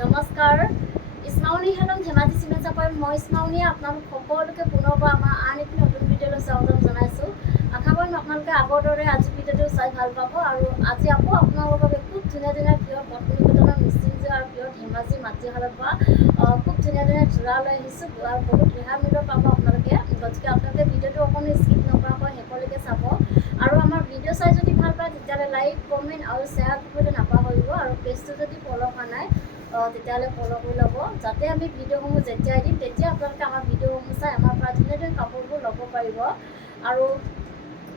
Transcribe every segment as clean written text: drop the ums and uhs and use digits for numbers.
নমস্কাৰ, স্মাউনি helm Dhemaji cement চাপৰ মই স্মাউনিয়ে আপোনালোক সকলোকে পুনৰবাৰ আমাৰ আন এটি নতুন ভিডিঅ'লৈ স্বাগতম জনাইছোঁ। আশা কৰিম আপোনালোকে আগৰ দৰে আজি ভিডিঅ'টো চাই ভাল পাব আৰু আজি আকৌ আপোনালোকৰ বাবে খুব ধুনীয়া ধুনীয়া প্ৰিয় পত্নীকটনৰ মৃত্যুঞ্জয় আৰু প্ৰিয় ধেমাজি মাটিশালৰ পৰা খুব ধুনীয়া ধুনীয়া যোৰা লৈ আহিছোঁ আৰু বহুত ৰেহাই মূল্যত পাব আপোনালোকে। গতিকে আপোনালোকে ভিডিঅ'টো অকণমান স্কিপ নকৰাকৈ শেষলৈকে চাব আৰু আমাৰ ভিডিঅ' চাই যদি ভাল পায় তেতিয়াহ'লে লাইক কমেণ্ট আৰু শ্বেয়াৰ কৰিবলৈ নাপাহৰিব আৰু পেজটো যদি ফ'ল' কৰা নাই তেতিয়াহ'লে ফ'ল' কৰি ল'ব, যাতে আমি ভিডিঅ'সমূহ যেতিয়াই দিম তেতিয়া আপোনালোকে আমাৰ ভিডিঅ'সমূহ চাই আমাৰ পৰা ধুনীয়া ধুনীয়া কাপোৰবোৰ ল'ব পাৰিব। আৰু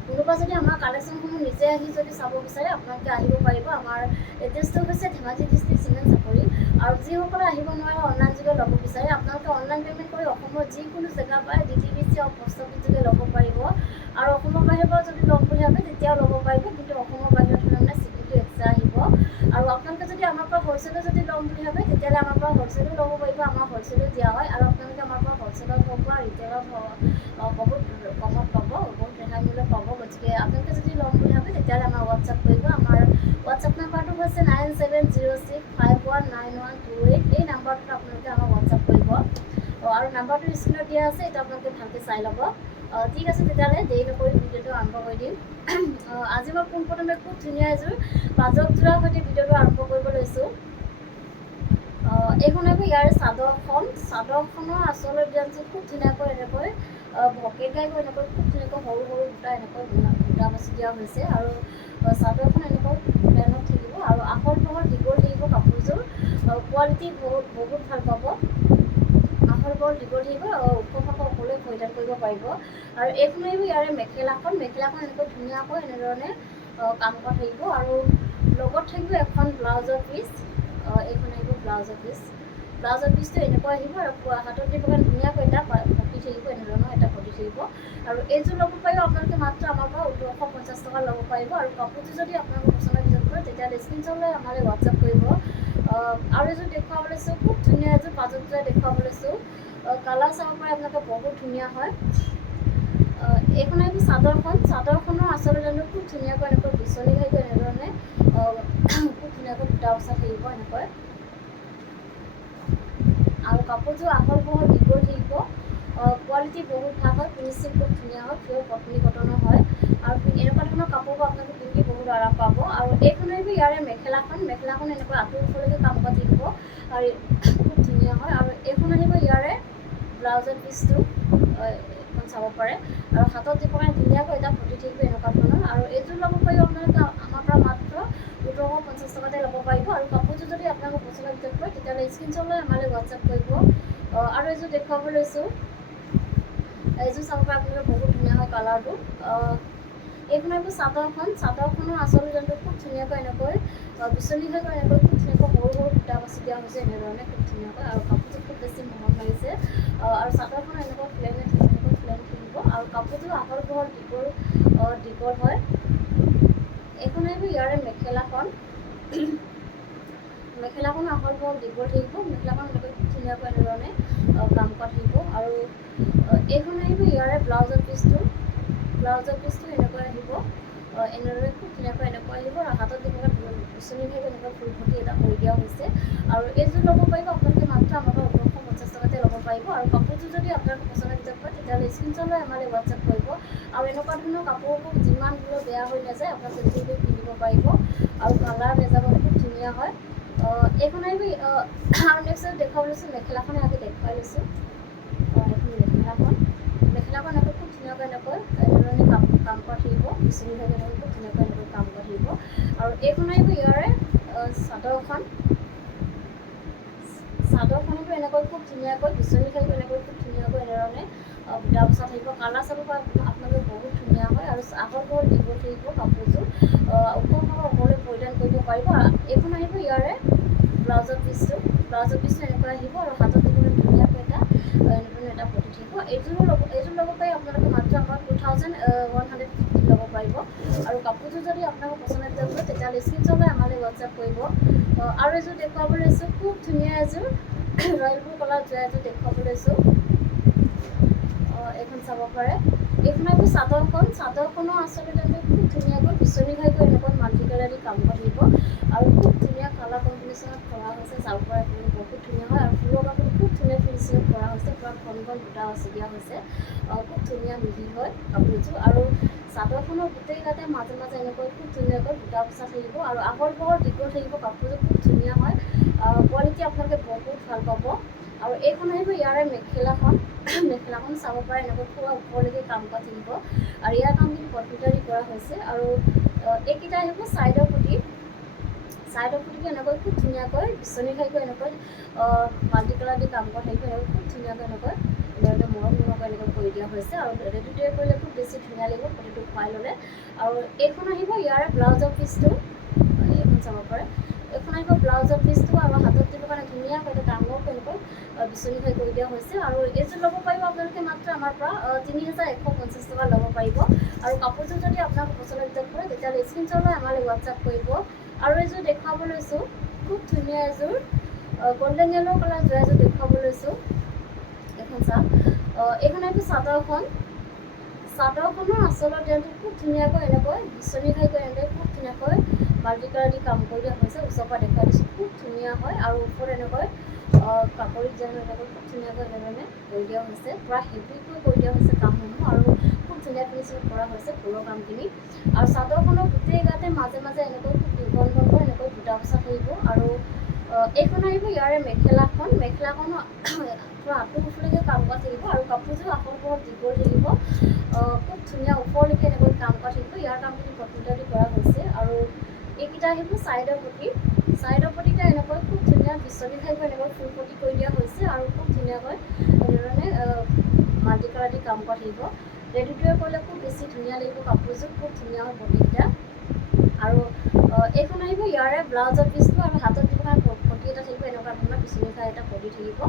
কোনোবা যদি আমাৰ কালেকশ্যনসমূহ নিজে আহি যদি চাব বিচাৰে আপোনালোকে আহিব পাৰিব। আমাৰ এড্ৰেছটো হৈছে ধেমাজি ডিষ্ট্ৰিক্ট চিমেণ্ট চাপৰি আৰু যিসকলে আহিব নোৱাৰে অনলাইন যোগে ল'ব বিচাৰে আপোনালোকে অনলাইন পে'মেণ্ট কৰি অসমৰ যিকোনো জেগা পাই DTDC আৰু পষ্ট অফিচ যোগে ল'ব পাৰিব। আৰু অসমৰ বাহিৰৰ পৰা যদি ল'ম বুলি ভাবে তেতিয়াও ল'ব পাৰিব, কিন্তু অসমৰ বাহিৰত হ'লে মানে চিপিটো এক্সট্ৰা আহিব। আৰু আপোনালোকে যদি আমাৰ পৰা হ'লচেলত যদি ল'ম বুলি ভাবে তেতিয়াহ'লে আমাৰ পৰা হ'লচেলো ল'ব পাৰিব, আমাৰ হ'লচেলো দিয়া হয় আৰু আপোনালোকে আমাৰ পৰা হ'লচেলত হওক বা ৰিটেইলত বহুত কমত পাব, বহুত ৰেহাই মূল্যত পাব। গতিকে আপোনালোকে যদি ল'ম বুলি ভাবে তেতিয়াহ'লে আমাৰ হোৱাটছআপ কৰিব। আমাৰ হোৱাটছআপ নাম্বাৰটো হৈছে 9706519128। এই নাম্বাৰটোত আপোনালোকে আমাক হোৱাটছআপ কৰিব আৰু নাম্বাৰটো স্ক্ৰীণত দিয়া আছে, এইটো আপোনালোকে ভালকৈ চাই ল'ব। ঠিক আছে, তেতিয়াহ'লে দেৰি নকৰি ভিডিঅ'টো আৰম্ভ কৰি দিম। আজি মই পোনপ্ৰথমে খুব ধুনীয়া এযোৰ পাজক যোৰাৰ সৈতে ভিডিঅ'টো আৰম্ভ কৰিব লৈছোঁ। এইখন হ'ব ইয়াৰ চাদৰখনৰ আচলৰ ডিজাইনটো খুব ধুনীয়াকৈ এনেকৈ ভকেকাই গৈ এনেকৈ খুব ধুনীয়াকৈ সৰু সৰু বুটা এনেকৈ বুটা বাছি দিয়া হৈছে আৰু চাদৰখন এনেকৈ প্লেনত থাকিব আৰু আহল বহল দীঘল থাকিব কাপোৰযোৰ। কোৱালিটি বহুত ভাল পাব, আহল বহল দীঘল থাকিব, ওখ খাপ সকলোৱে পৰিধান কৰিব পাৰিব। আৰু এইখন আহিব ইয়াৰে মেখেলাখন এনেকৈ ধুনীয়াকৈ এনেধৰণে কাম কৰা থাকিব আৰু লগত থাকিব এখন ব্লাউজৰ পিচ। এইখন আহিব ব্লাউজৰ পিচটো এনেকুৱা আহিব আৰু হাতত দিব কাৰণে ধুনীয়াকৈ এটা পটি থাকিব, এনেধৰণৰ এটা পটি থাকিব। আৰু এইযোৰ ল'ব পাৰিব আপোনালোকে মাত্ৰ আমাৰ পৰা 1850 টকা ল'ব পাৰিব। আৰু কাপোৰযোৰ যদি আপোনালোকৰ পচন্দ ভিজিট কৰে তেতিয়াহ'লে স্ক্ৰীনশ্বট লৈ আমালৈ হোৱাটছআপ কৰিব। আৰু এযোৰ দেখুৱাব লৈছোঁ, খুব ধুনীয়া এযোৰ পাজত যোৰা দেখুৱাব লৈছোঁ। কালাৰ চাব পাৰে আপোনালোকে, বহুত ধুনীয়া হয়। এইখন আহিব চাদৰখনৰ আচল ডিজাইনটো খুব ধুনীয়াকৈ এনেকৈ বিচনী খাই এনেধৰণে খুব ধুনীয়াকৈ বুটা বচা থাকিব এনেকৈ। আৰু কাপোৰযোৰ আহল বহল দীঘল থাকিব, কোৱালিটি বহুত ভাল হয়, ফিনিচিং খুব ধুনীয়া হয়, পিয়ৰ কটনী কটনৰ হয়। আৰু এনেকুৱা ধৰণৰ কাপোৰবোৰ আপোনালোকে পিন্ধি বহুত আৰাম পাব। আৰু এইখন আহিব ইয়াৰে মেখেলাখন এনেকৈ আঁঠুৰ ওপৰলৈকে কাম কৰা থাকিব আৰু খুব ধুনীয়া হয়। আৰু এইখন আহিব ইয়াৰে ব্লাউজৰ পিচটো, এইখন চাব পাৰে আৰু হাতত দিব কাৰণে ধুনীয়াকৈ এটা পটি থাকিব এনেকুৱা ধৰণৰ। আৰু এইযোৰ ল'ব পাৰিব আপোনালোকে আমাৰ পৰা মাত্ৰ 1850 টকাতে ল'ব পাৰিব। আৰু কাপোৰযোৰ যদি আপোনালোকৰ পচন্দ ভিতৰত কৰে তেতিয়াহ'লে স্ক্ৰীনশ্বট লৈ আমালৈ হোৱাটছআপ কৰিব। আৰু এযোৰ দেখুৱাব লৈছোঁ, এইযোৰ চাব পাৰে আপোনালোকে, বহুত ধুনীয়া হয় কালাৰটো। এইখন আহিব চাদৰখনৰ আচল ডিজাইনটো খুব ধুনীয়াকৈ এনেকৈ বিচনী হৈ গৈ এনেকৈ খুব ধুনীয়াকৈ সৰু সৰু বুটা বাছি দিয়া হৈছে এনেধৰণে খুব ধুনীয়াকৈ। আৰু কাপোৰযোৰ খুব বেছি মৰম লাগিছে আৰু চাদৰখন এনেকৈ প্লেন থাকিব আৰু কাপোৰযোৰ আহল বহল দীঘল হয়। এইখন আহিব ইয়াৰে মেখেলাখন আহল বহল দীঘল থাকিব, মেখেলাখন এনেকৈ খুব ধুনীয়াকৈ এনেধৰণে কাম কৰা থাকিব। আৰু এইখন আহিব ইয়াৰে ব্লাউজৰ পিচটো এনেকৈ আহিব, এনেদৰে খুব ধুনীয়াকৈ এনেকৈ আহিব আৰু হাতত দিব বিচনী খাই এনেকৈ ফুল ফুটি এটা কৰি দিয়া হৈছে। আৰু এইযোৰ ল'ব পাৰিব আপোনালোকে মাত্ৰ আমাৰ পৰা 1850 টকাতে ল'ব পাৰিব। আৰু কাপোৰযোৰ যদি আপোনালোকৰ পচন্দ ভিতৰত কৰে তেতিয়াহ'লে স্ক্ৰীনশ্বট লৈ আমালৈ হোৱাটছআপ কৰিব। আৰু এনেকুৱা ধৰণৰ কাপোৰবোৰ যিমান হ'লেও বেয়া হৈ নাযায়, আপোনালোকে যেতিয়াই পিন্ধিব পাৰিব আৰু কালাৰ নাযাব, খুব ধুনীয়া হয়। এইখন আহিব আৰু নেক্সট দেখুৱাব লৈছোঁ, মেখেলাখনে আগে দেখুৱাই লৈছোঁ। এইখন মেখেলাখন এনেকৈ খুব ধুনীয়াকৈ এনেধৰণে কাম কৰা থাকিব, বিচনী হৈ এনেকৈ খুব ধুনীয়াকৈ এনেকৈ কাম কৰা থাকিব। আৰু এইখন আহিব ইয়াৰে চাদৰখনতো এনেকৈ খুব ধুনীয়াকৈ বিচনী খাই এনেকৈ খুব ধুনীয়াকৈ এনেধৰণে বুটা বচা থাকিব। কালাৰ চাব পাৰে আপোনালোকে, বহুত ধুনীয়া হয়। আৰু আহল বহল দীঘল থাকিব কাপোৰযোৰ, ওখ সকলোৱে পৰিধান কৰিব পাৰিব। এইখন আহিব ইয়াৰে ব্লাউজৰ পিচটো এনেকৈ আহিব আৰু হাতত দিবলৈ ধুনীয়াকৈ এনেধৰণে এটা পটি থাকিব। এইযোৰ ল'ব পাৰি আপোনালোকে মাত্ৰ আমাৰ 2150 ল'ব পাৰিব। আৰু কাপোৰযোৰ যদি আপোনালোকৰ পচন্দ কৰে তেতিয়াহ'লে স্ক্ৰীনশ্বট লৈ আমালৈ হোৱাটছআপ কৰিব। আৰু এযোৰ দেখুৱাব লৈছোঁ, খুব ধুনীয়া এযোৰ ৰয়েল ব্লু কালাৰ এযোৰ দেখুৱাব লৈছোঁ। এইখন চাব পাৰে, এইখন আহিব চাদৰখনৰ আচল ডিজাইনটো খুব খুব ধুনীয়াকৈ বিচনী ঘাইকৈ এনেকৈ মাল্টি কালাৰ দি কাম কৰিব আৰু খুব ধুনীয়া কালাৰ কম্বিনেশ্যনত কৰা হৈছে। চাব পৰা বহুত ধুনীয়া হয় আৰু ফুলৰ কাপোৰ খুব ধুনীয়া ফিনিচিঙত কৰা হৈছে। পূৰা ঘন ঘন বুটা বাছি দিয়া হৈছে। খুব ধুনীয়া মিহি হয় কাপোৰযোৰ আৰু চাদৰখনৰ গোটেই গাতে মাজে মাজে এনেকৈ খুব ধুনীয়াকৈ বুটা বচা থাকিব আৰু আহল বহল দীঘল থাকিব। কাপোৰযোৰ খুব ধুনীয়া হয়। কোৱালিটি আপোনালোকে বহুত ভাল পাব। আৰু এইখন আহিব ইয়াৰে মেখেলাখন। মেখেলাখন চাব পাৰে এনেকৈ পুৰা ওপৰলৈকে কাম কৰা থাকিব আৰু ইয়াৰ কামখিনি কম্পিউটাৰ দি কৰা হৈছে। আৰু এইকেইটা আহিব ছাইডৰ পুটি। ছাইডৰ পুটিটো এনেকৈ খুব ধুনীয়াকৈ বিচনী ঘাইকৈ এনেকৈ মাল্টি কালাৰ দি কাম কৰা থাকিব। এনেকৈ খুব ধুনীয়াকৈ এনেকৈ মৰম এনেকৈ কৰি দিয়া হৈছে আৰু ৰেডি টু ৱেৰ কৰিলে খুব বেছি ধুনীয়া লাগিব প্ৰতিটো খুৱাই ল'লে। আৰু এইখন আহিব ইয়াৰে ব্লাউজৰ পিচটো। এইখন চাব পাৰে। এইখন আহিব ব্লাউজৰ পিচটো আৰু হাতত দিবৰ কাৰণে ধুনীয়াকৈ এটা ডাঙৰকৈ এনেকৈ বিচনী ঘাই কৰি দিয়া হৈছে। আৰু এইযোৰ ল'ব পাৰিব আপোনালোকে মাত্ৰ আমাৰ পৰা 3150 টকা ল'ব পাৰিব। আৰু কাপোৰযোৰ যদি আপোনালোকৰ পচন্দৰ ভিতৰত পৰে তেতিয়াহ'লে স্ক্ৰীনশ্বট লৈ আমালৈ হোৱাটছআপ কৰিব। আৰু এযোৰ দেখুৱাব লৈছোঁ খুব ধুনীয়া এযোৰ গল্ডেন য়েল্ল' কালাৰ যোৱা এযোৰ দেখুৱাব লৈছোঁ। এখন চাওক। এইখন আহিব চাদৰখন। চাদৰখনৰ আচলৰ ডিজাইনটো খুব ধুনীয়াকৈ এনেকৈ বিচনী ঘাইকৈ এনেকৈ খুব ধুনীয়াকৈ মাল্টি কালাৰ দি কাম কৰি দিয়া হৈছে। ওচৰৰ পৰা দেখুৱাই দিছোঁ খুব ধুনীয়া হয় আৰু ওপৰত এনেকৈ কাপোৰ ডিজাইন এনেকৈ খুব ধুনীয়াকৈ এনেধৰণে কৰি দিয়া হৈছে। পূৰা হেভিকৈ কৰি দিয়া হৈছে কামসমূহ আৰু খুব ধুনীয়া ফিনিচিঙত কৰা হৈছে ফুলৰ কামখিনি। আৰু চাদৰখনৰ গোটেই গাতে মাজে মাজে এনেকৈ খুব দীঘল দীঘলকৈ এনেকৈ বুটা বচা থাকিব। আৰু এইখন আহিব ইয়াৰে মেখেলাখন। মেখেলাখনো পূৰা আঁঠু উঠলৈকে কাম কৰা থাকিব আৰু কাপোৰযোৰ আহল বহল দীঘল থাকিব। খুব ধুনীয়া ওপৰলৈকে এনেকৈ কাম কৰা থাকিব। ইয়াৰ কামখিনি কম্পিউটাৰ দি কৰা হৈছে। আৰু এইকেইটা আহিব ছাইডৰ পটি। ছাইডৰ পটিকেইটা এনেকৈ খুব ধুনীয়া বিচনী ঘাইকৈ এনেকৈ ফুল পটি কৰি দিয়া হৈছে আৰু খুব ধুনীয়াকৈ এনেধৰণে মাল্টি কালাৰ দি কাম কৰা থাকিব। ৰেডি টু ৱেৰ কৰিলে খুব বেছি ধুনীয়া লাগিব কাপোৰযোৰ। খুব ধুনীয়া হয় পটিকেইটা। আৰু এইখন আহিব ইয়াৰে ব্লাউজৰ পিচটো আৰু হাতত দিব কাৰণে পটি এটা থাকিব। এনেকুৱা ধৰণৰ বিচনী ঘাই এটা পটি থাকিব।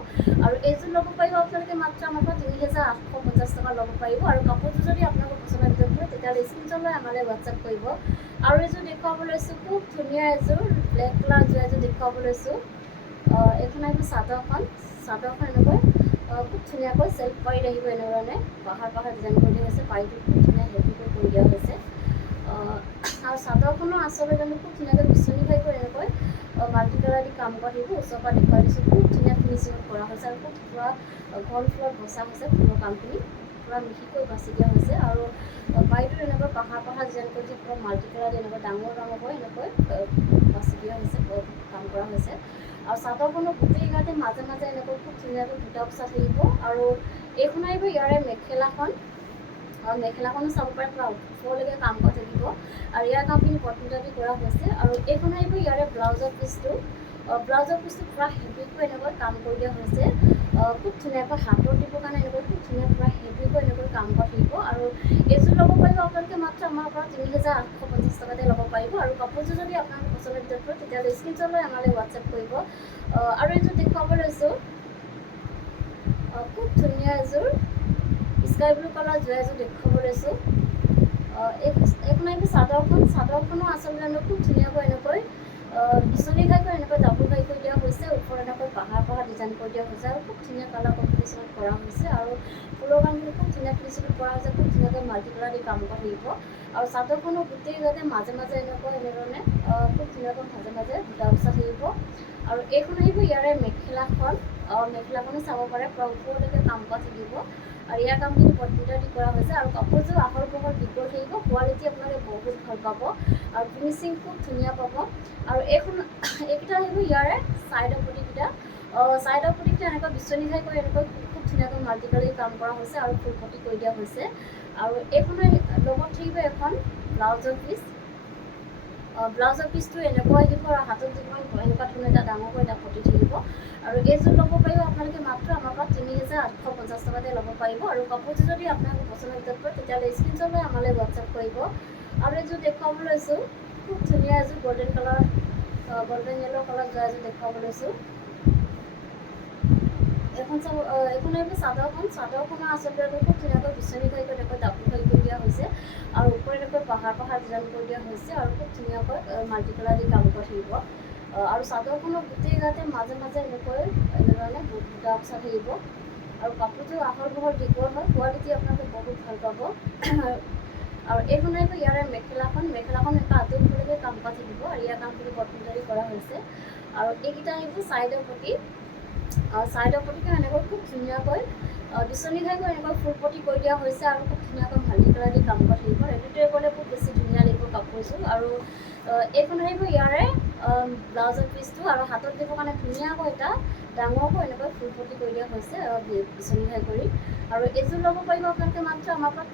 আৰু এইযোৰ ল'ব পাৰিব আপোনালোকে মাত্ৰ আমাৰ পৰা 3850 টকা ল'ব পাৰিব। আৰু কাপোৰযোৰ যদি আপোনালোকৰ পচন্দৰ ভিতৰত পৰে তেতিয়াহ'লে স্ক্ৰীনশ্বট লৈ আমালৈ হোৱাটছআপ কৰিব। আৰু এযোৰ দেখুৱাব লৈছোঁ খুব ধুনীয়া এযোৰ ব্লেক কালাৰ যোৱা এযোৰ দেখুৱাব লৈছোঁ। এইখন আহিব চাদৰখন। চাদৰখন এনেকৈ খুব ধুনীয়াকৈ চেল্ফ পাৰিত আহিব। এনেধৰণে পাহাৰ পাহাৰ ডিজাইন কৰি দিয়া হৈছে। পাৰিটো খুব ধুনীয়া হেভিকৈ কৰি দিয়া হৈছে। আৰু চাদৰখনৰ আচল ডিজাইনটো খুব ধুনীয়াকৈ বিচনী ঘাইকৈ এনেকৈ মাল্টি কালাৰ দি কাম কৰা থাকিব। ওচৰৰ পৰা দেখুৱাই দিছোঁ খুব ধুনীয়া ফিনিচিঙত কৰা হৈছে আৰু খুব পূৰা ঘন ফুলত বচা হৈছে ফুলৰ কামখিনি। পূৰা মিহিকৈ বাছি দিয়া হৈছে। আৰু পাৰিটোত এনেকৈ পাহাৰ পাহাৰ ডিজাইন কৰিছে। পূৰা মাল্টি কালাৰ দি এনেকৈ ডাঙৰ ডাঙৰকৈ এনেকৈ বাছি দিয়া হৈছে কাম কৰা হৈছে। আৰু চাদৰখনৰ গোটেই গাতে মাজে মাজে এনেকৈ খুব ধুনীয়াকৈ বুটা বচা থাকিব। আৰু এইখন আহিব ইয়াৰে মেখেলাখন। আৰু মেখেলাখনো চাব পাৰে পূৰা ওপৰলৈকে কাম কৰা থাকিব আৰু ইয়াৰ কামখিনি কম্পিউটাৰ দি কৰা হৈছে। আৰু এইখন আহিব ইয়াৰে ব্লাউজৰ পিচটো। ব্লাউজৰ পিচটো পূৰা হেভিকৈ এনেকৈ কাম কৰি দিয়া হৈছে। খুব ধুনীয়াকৈ হাতত দিবৰ কাৰণে এনেকৈ খুব ধুনীয়া পূৰা হেভিকৈ এনেকৈ কাম কৰা থাকিব। আৰু এইযোৰ ল'ব পাৰিব আপোনালোকে মাত্ৰ আমাৰ পৰা 3850 টকাতে ল'ব পাৰিব। আৰু কাপোৰযোৰ যদি আপোনালোকৰ পচন্দৰ ভিতৰত পৰে তেতিয়াহ'লে স্ক্ৰীনশ্বট লৈ আমালৈ হোৱাটছআপ কৰিব। আৰু এইযোৰ দেখুৱাব লৈছোঁ খুব ধুনীয়া এযোৰ স্কাই ব্লু কালাৰ যোৱা এযোৰ দেখুৱাব লৈছোঁ। এইখন আহিব চাদৰখন। চাদৰখনৰ আচল ডিজাইনটো খুব ধুনীয়াকৈ এনেকৈ বিচনী ঘাইকৈ এনেকৈ ডাবুল ঘাই কৰি দিয়া হৈছে। ওপৰত এনেকৈ পাহাৰ পাহাৰ ডিজাইন কৰি দিয়া হৈছে আৰু খুব ধুনীয়া কালাৰ কম্বিনেশ্যনত কৰা হৈছে। আৰু ফুলৰ কামখিনি খুব ধুনীয়া ফিনিচিঙত কৰা হৈছে। খুব ধুনীয়াকৈ মাল্টি কালাৰ দি কাম কৰা থাকিব। আৰু চাদৰখনৰ গোটেই গাতে মাজে মাজে এনেধৰণে খুব ধুনীয়াকৈ মাজে মাজে বুটা বচা থাকিব। আৰু এইখন আহিব ইয়াৰে মেখেলাখন। মেখেলাখনো চাব পাৰে পূৰা ওপৰলৈকে কাম কৰা থাকিব। আৰু ইয়াৰ কামখিনি কম্পিউটাৰ দি কৰা হৈছে। আৰু কাপোৰযোৰ আহল বহল দীঘল থাকিব। কোৱালিটি আপোনালোকে বহুত ভাল পাব আৰু ফিনিচিং খুব ধুনীয়া পাব। আৰু এইকেইটা আহিব ইয়াৰে ছাইডৰ পুটিকেইটা। ছাইডৰ পুটিকেইটা এনেকৈ বিচনী ঘাই কৰি এনেকৈ খুব ধুনীয়াকৈ মাল্টি কালাৰ কাম কৰা হৈছে আৰু ফুল পটি কৰি দিয়া হৈছে। আৰু এইখনৰ লগত থাকিব এখন ব্লাউজৰ পিচ। ব্লাউজৰ পিচটো এনেকুৱা আহিব আৰু হাতত যিমান এনেকুৱা ধৰণৰ এটা ডাঙৰকৈ এটা পটি থাকিব। আৰু এইযোৰ ল'ব পাৰিব আপোনালোকে মাত্ৰ আমাৰ পৰা 3850 টকাতে ল'ব পাৰিব। আৰু কাপোৰযোৰ যদি আপোনালোকৰ পচন্দৰ ভিতৰত পৰে তেতিয়াহ'লে স্ক্ৰীনশ্বট লৈ আমালৈ হোৱাটছআপ কৰিব। আৰু এইযোৰ দেখুৱাব লৈছোঁ খুব ধুনীয়া এযোৰ গল্ডেন য়েল্ল' কালাৰ যোৱা এযোৰ দেখুৱাব লৈছোঁ। এইখন আহিব চাদৰখন। চাদৰখনৰ আচলতে খুব ধুনীয়াকৈ বিচনী ঘাইকৈ এনেকৈ ডাবুল ঘাই কৰি দিয়া হৈছে। আৰু ওপৰত এনেকৈ পাহাৰ পাহাৰ ডিজাইন কৰি দিয়া হৈছে আৰু খুব ধুনীয়াকৈ মাল্টি কালাৰ দি কাম কৰা থাকিব। আৰু চাদৰখনৰ গোটেই গাতে মাজে মাজে এনেধৰণে বুটা বচা থাকিব। আৰু কাপোৰযোৰ আহল বহল দীঘল হয়। কোৱালিটি আপোনালোকে বহুত ভাল পাব। আৰু এইখন আহিব ইয়াৰে মেখেলাখন এনেকুৱা আঁতৰলৈকে কাম কৰা থাকিব আৰু ইয়াৰ কামখিনি বটমজাৰি কৰা হৈছে আৰু এইকেইটা আহিব ছাইডৰ পটি এনেকৈ খুব ধুনীয়াকৈ বিচনী ঘাইকৈ এনেকৈ ফুল পটি কৰি দিয়া হৈছে আৰু খুব ধুনীয়াকৈ মাল্টি কালাৰ দি কাম কৰা থাকিব। ৰেডিটোৱে ক'লে খুব বেছি ধুনীয়া লাগিব কাপোৰযোৰ। আৰু এইখন আহিব ইয়াৰে ব্লাউজৰ পিচটো আৰু হাতত দিবৰ কাৰণে ধুনীয়াকৈ এটা ডাঙৰকৈ এনেকৈ ফুল পটি কৰি দিয়া হৈছে বিচনী ঘাই কৰি। আৰু এইযোৰ ল'ব পাৰিব আপোনালোকে মাত্ৰ আমাৰ পৰা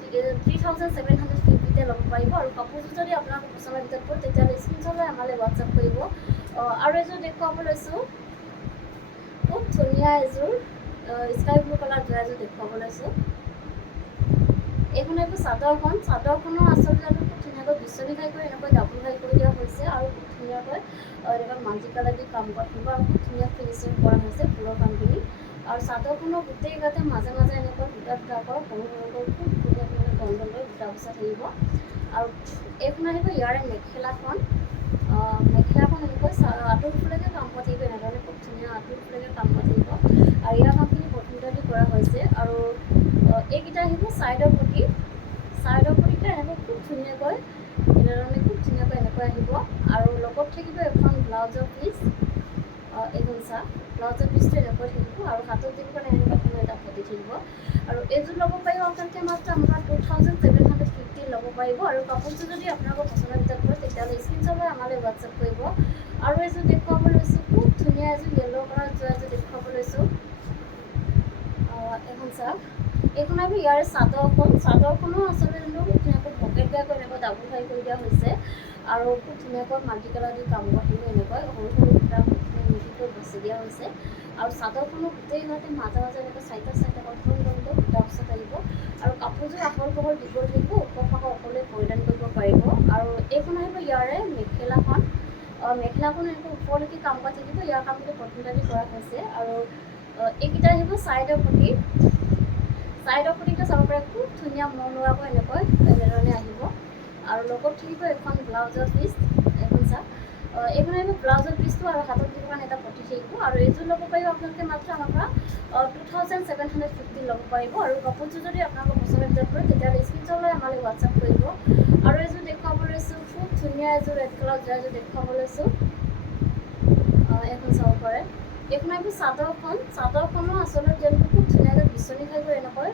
3750 ল'ব পাৰিব। আৰু কাপোৰযোৰ যদি আপোনালোকৰ পচন্দৰ ভিতৰত পৰে তেতিয়াহ'লে স্ক্ৰীনশ্বট লৈ আমালৈ হোৱাটছআপ কৰিব। আৰু এযোৰ দেখুৱাব লৈছোঁ, খুব ধুনীয়া এযোৰ স্কাই ব্লু কালাৰ যোৰা এযোৰ দেখুৱাব লৈছোঁ। এইখন আহিব চাদৰখনৰ আচলতে খুব ধুনীয়াকৈ বিচনী ঘাই কৰি এনেকৈ ডাবুল ঘাই কৰি দিয়া হৈছে আৰু খুব ধুনীয়াকৈ এনেকৈ মাল্টি কালাৰ দি কাম কৰা থাকিব আৰু খুব ধুনীয়া ফিনিচিং কৰা হৈছে ফুলৰ কামখিনি। আৰু চাদৰখনৰ গোটেই গাতে মাজে মাজে এনেকৈ দুটাকৈ সৰু সৰুকৈ খুব ধুনীয়া ধুনীয়া গণ্ডলৈ দুটা বচা থাকিব। আৰু এইখন আহিব ইয়াৰে মেখেলাখন এনেকৈ আঁতৰলৈকে কাম কৰা থাকিব, এনেধৰণে খুব ধুনীয়া আঁতৰলৈকে কাম কৰা থাকিব আৰু ইয়াৰ কামখিনি বটমজাৰি কৰা হৈছে। আৰু এইকেইটা আহিব ছাইডৰ পটিটো এনেকৈ খুব ধুনীয়াকৈ এনেকৈ আহিব আৰু লগত থাকিব এখন ব্লাউজৰ পিচ। এইখন ব্লাউজৰ পিচটো এনেকৈ থাকিব আৰু হাতত দিব কাৰণে এনেকুৱা ধৰণৰ এটা পটি থাকিব। আৰু এইযোৰ ল'ব পাৰিব আপোনালোকে মাত্ৰ আমাৰ 2750 ল'ব পাৰিব। আৰু কাপোৰযোৰ যদি আপোনালোকৰ পচন্দৰ ভিতৰত পৰে তেতিয়াহ'লে স্ক্ৰীনশ্বট লৈ আমালৈ হোৱাটছআপ কৰিব। আৰু এযোৰ দেখুৱাব লৈছোঁ, খুব ধুনীয়া এযোৰ য়েল্ল' কালাৰ যোৰা এযোৰ দেখুৱাব লৈছোঁ। এইখন আহিব ইয়াৰে চাদৰখনো আচলতে খুব ধুনীয়াকৈ পকেট দিয়াকৈ এনেকৈ ডাবুল ঘাই কৰি দিয়া হৈছে আৰু খুব ধুনীয়াকৈ মাল্টি কালাৰ দি কাম কৰা থাকিব, এনেকৈ সৰু সৰু সূতা মিহিকৈ বাছি দিয়া হৈছে। আৰু চাদৰখনো গোটেই ঘৰতে মাজে মাজে এনেকৈ চাৰিটা সৰুকৈ সূতা বচা থাকিব আৰু কাপোৰযোৰ আহল বহল দীঘল থাকিব, ওপৰ পাখৰ অকলে পৰিধান কৰিব পাৰিব। আৰু এইখন আহিব ইয়াৰে মেখেলাখন এনেকৈ ওপৰলৈকে কাম কৰা থাকিব, ইয়াৰ কামখিনি বটমজাৰি কৰা হৈছে। আৰু এইকেইটা আহিব ছাইডৰ পটিটো চাব পাৰে, খুব ধুনীয়া মন লগাকৈ এনেধৰণে আহিব। আৰু লগত থাকিব এখন ব্লাউজৰ পিচ, এইখন আহিব ব্লাউজৰ পিচটো আৰু হাতত দিব কাৰণে এটা পটি থাকিব। আৰু এইযোৰ ল'ব পাৰিব আপোনালোকে মাত্ৰ আমাৰ পৰা 2750 ল'ব পাৰিব। আৰু কাপোৰযোৰ যদি আপোনালোকৰ পচন্দৰ ভিতৰত পৰে তেতিয়াহ'লে স্ক্ৰীনশ্বট লৈ আমালৈ হোৱাটছআপ কৰিব। আৰু এযোৰ দেখুৱাব লৈছোঁ, খুব ধুনীয়া এযোৰ ৰেড কালাৰ যোৰা এযোৰ দেখুৱাব লৈছোঁ। এইখন চাব পাৰে, এইখন আহিব চাদৰখনো আচলতে যেনেকৈ খুব ধুনীয়াকৈ বিচনী ঘাই কৰি এনেকৈ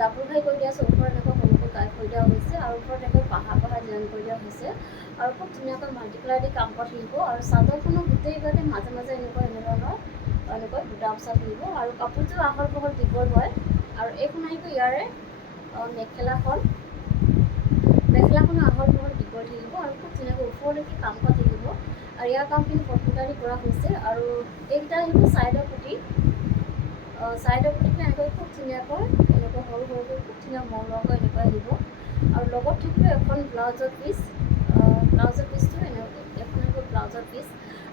ডাবুল ঘাই কৰি দিয়া হৈছে, ওপৰত এনেকৈ সৰুকৈ গাই কৰি দিয়া হৈছে আৰু ওপৰত এনেকৈ পাহাৰ ডিজাইন কৰি দিয়া হৈছে আৰু খুব ধুনীয়াকৈ মাল্টি কালাৰ দি কাম কৰা থাকিব। আৰু চাদৰখনৰ গোটেই গাতে মাজে মাজে এনেকৈ দুটা বচা থাকিব আৰু কাপোৰযোৰ আহল বহল দীঘল হয়। আৰু এইখন আহিব ইয়াৰে মেখেলাখনো আহল বহল দীঘল থাকিব আৰু খুব ধুনীয়াকৈ ওপৰলৈকে কাম কৰা থাকিব আৰু ইয়াৰ কামখিনি বটমজাৰি কৰা হৈছে। আৰু এইকেইটা আহিব ছাইডৰ পটিটো এনেকৈ খুব ধুনীয়াকৈ এনেকৈ সৰু সৰুকৈ খুব ধুনীয়া মন লগাকৈ এনেকৈ আহিব। আৰু লগত থাকিব এখন ব্লাউজৰ পিচটো এখন আহিব ব্লাউজৰ পিচ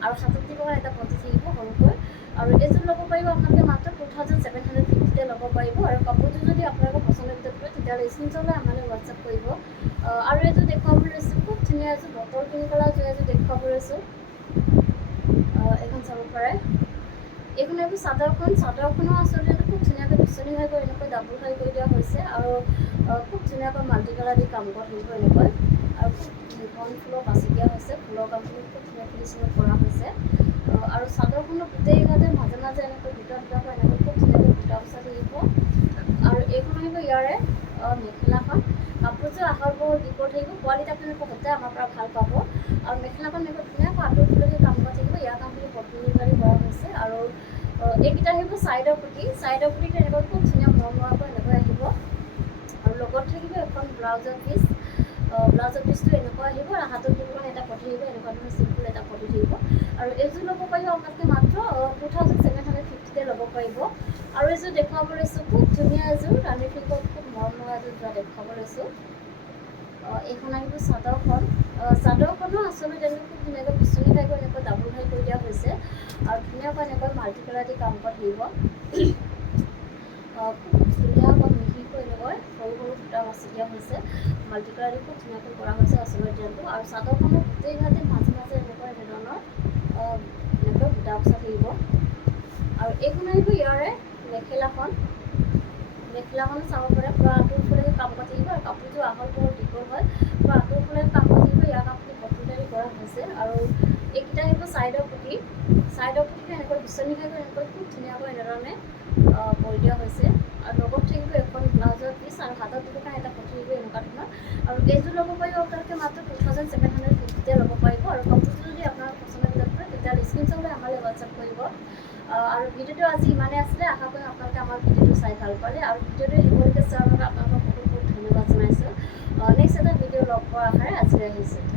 আৰু হাতত দিব কাৰণে এটা পটি থাকিব সৰুকৈ। আৰু এইযোৰ ল'ব পাৰিব আপোনালোকে মাত্ৰ 2750 ল'ব পাৰিব। আৰু কাপোৰযোৰ যদি আপোনালোকৰ পচন্দৰ ভিতৰত পৰে তেতিয়াহ'লে স্ক্ৰীনশ্বট লৈ আমালৈ হোৱাটছআপ কৰিব। আৰু এযোৰ দেখুৱাব লৈছোঁ, খুব ধুনীয়া এযোৰ বটল পিংক কালাৰ যোৰা এযোৰ দেখুৱাব লৈছোঁ। এইখন চাব পাৰে, এইখন আহিব চাদৰখনো আচলতে খুব ধুনীয়াকৈ বিচনী ঘাই কৰি এনেকৈ ডাবুল ঘাই কৰি দিয়া হৈছে আৰু খুব ধুনীয়াকৈ মাল্টি কালাৰ দি কাম কৰা থাকিব এনেকৈ। আৰু খুব ঘন ফুলৰ বাছি দিয়া হৈছে, ফুলৰ কামখিনি খুব ধুনীয়া ফিনিচিঙত কৰা হৈছে। আৰু চাদৰখনৰ গোটেই গাতে মাজে মাজে এনেকৈ দুটাকৈ এনেকৈ খুব ধুনীয়াকৈ বুটা বচা থাকিব। আৰু এইখন আহিব ইয়াৰে মেখেলাখন, কাপোৰযোৰ আহল বহল দীঘল থাকিব, কোৱালিটি আপোনালোকে সদায় আমাৰ পৰা ভাল পাব। আৰু মেখেলাখন এনেকৈ ধুনীয়াকৈ আঁতৰলৈকে কাম কৰা থাকিব, ইয়াৰ কামখিনি বটমজাৰি কৰা হৈছে। আৰু এইকেইটা আহিব ছাইডৰ পটিটো এনেকৈ খুব ধুনীয়া মন লগাকৈ এনেকৈ আহিব। আৰু লগত থাকিব এখন ব্লাউজৰ পিচটো এনেকুৱা আহিব আৰু হাতত দিব কাৰণে এটা পটি থাকিব, এনেকুৱা ধৰণৰ চিম্পুল এটা পটি থাকিব। আৰু এইযোৰ ল'ব পাৰিব আপোনালোকে মাত্ৰ 2750 ল'ব পাৰিব। আৰু এযোৰ দেখুৱাব লৈছোঁ, খুব ধুনীয়া এযোৰ ৰাণী পিংকত খুব মৰম লগা এযোৰ যোৰা দেখুৱাব লৈছোঁ। এইখন আহিব চাদৰখনো আচলতে এনেকৈ খুব ধুনীয়াকৈ বিচনী ঘাই কৰি এনেকৈ ডাবুল ঘাই কৰি দিয়া হৈছে আৰু ধুনীয়াকৈ এনেকৈ মাল্টি কালাৰ দি কাম কৰা থাকিব। খুব ধুনীয়াকৈ মিহিকৈ এনেকৈ সৰু সৰু সূতা বাছি দিয়া হৈছে, মাল্টি কালাৰ দি খুব ধুনীয়াকৈ কৰা হৈছে আচলতে ডিজাইনটো। আৰু চাদৰখনৰ গোটেই ঘাতে মাজে মাজে এনেধৰণৰ বুটা বচা থাকিব। আৰু এইখন আহিব ইয়াৰে মেখেলাখন মেখেলাখনো চাব পাৰে, পূৰা আঁতৰ ফালে কাম কাটি আহিব আৰু কাপোৰটো আহল বহল দীঘল হয়, পূৰা আঁতৰ ফালে কাম কাটি আহিব। ইয়াক আপুনি কটনেৰে কৰা হৈছে আৰু এইকেইটা আহিব ছাইডৰ পুটি। ছাইডৰ পুটিটো এনেকৈ বিচনীখাকৈ এনেকৈ খুব ধুনীয়াকৈ এনেধৰণে কৰি দিয়া হৈছে আৰু লগত থাকিব এখন ব্লাউজৰ পিচ আৰু হাতত দিব কাৰণে এটা পটি আহিব এনেকুৱা ধৰণৰ। আৰু এইযোৰ ল'ব পাৰিব আপোনালোকে মাত্ৰ 2750তে ল'ব পাৰিব। আৰু কাপোৰটো যদি আপোনাৰ পচন্দৰ ভিতৰত পৰে তেতিয়াহ'লে স্ক্ৰীনশ্বট লৈ আমালৈ হোৱাটছআপ কৰিব। আৰু ভিডিঅ'টো আজি ইমানেই আছিলে। আশা কৰিম আপোনালোকে আমাৰ ভিডিঅ'টো চাই ভাল পালে আৰু ভিডিঅ'টো শেষলৈকে চোৱাৰ বাবে আপোনালোকক বহুত বহুত ধন্যবাদ জনাইছোঁ। নেক্সট এটা ভিডিঅ' লগ পোৱাৰ আশাৰে আজিলৈ আহিছোঁ। ধন্যবাদ।